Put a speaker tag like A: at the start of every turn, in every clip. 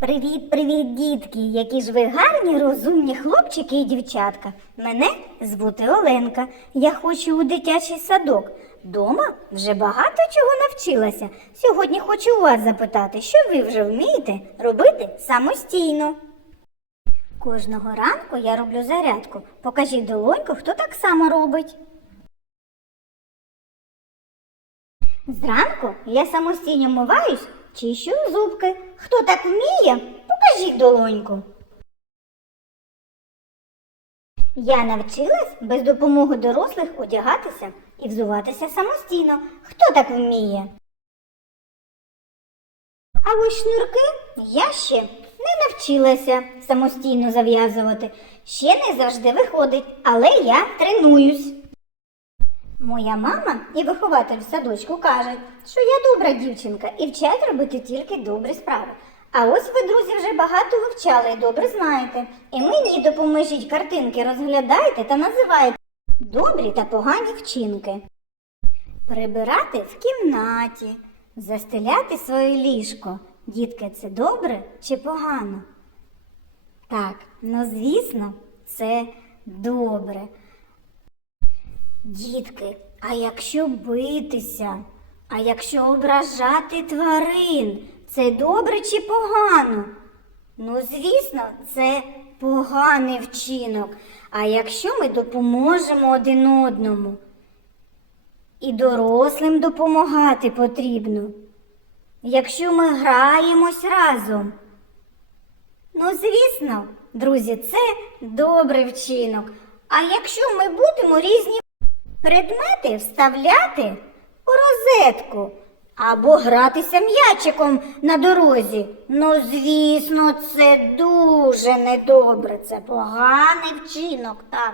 A: Привіт-привіт, дітки! Які ж ви гарні, розумні хлопчики і дівчатка. Мене звути Оленка. Я хочу у дитячий садок. Дома вже багато чого навчилася. Сьогодні хочу у вас запитати, що ви вже вмієте робити самостійно. Кожного ранку я роблю зарядку. Покажіть долоньку, хто так само робить. Зранку я самостійно миваюсь, чищу зубки. Хто так вміє, покажіть долоньку. Я навчилась без допомоги дорослих одягатися і взуватися самостійно. Хто так вміє? А ось шнурки я ще не навчилася самостійно зав'язувати. Ще не завжди виходить, але я тренуюсь. Моя мама і вихователь в садочку кажуть, що я добра дівчинка і вчать робити тільки добрі справи. А ось ви, друзі, вже багато вивчали і добре знаєте. І мені допоможіть картинки розглядайте та називайте добрі та погані вчинки. Прибирати в кімнаті, застеляти своє ліжко. Дітки, це добре чи погано? Так, ну звісно, це добре. Дітки, а якщо битися, а якщо ображати тварин, це добре чи погано? Ну, звісно, це поганий вчинок. А якщо ми допоможемо один одному, і дорослим допомагати потрібно. Якщо ми граємось разом. Ну, звісно, друзі, це добрий вчинок. А якщо ми будемо різні предмети вставляти у розетку або гратися м'ячиком на дорозі, ну, звісно, це дуже недобре, це поганий вчинок, так.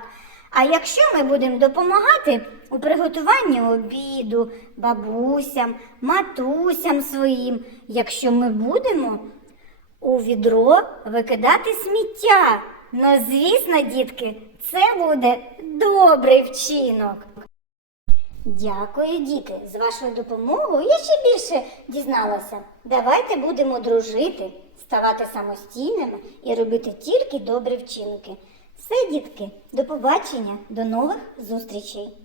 A: А якщо ми будемо допомагати у приготуванні обіду, бабусям, матусям своїм, якщо ми будемо у відро викидати сміття. Ну, звісно, дітки, це буде добрий вчинок. Дякую, діти. З вашою допомогою я ще більше дізналася. Давайте будемо дружити, ставати самостійними і робити тільки добрі вчинки. Все, дітки, до побачення, до нових зустрічей.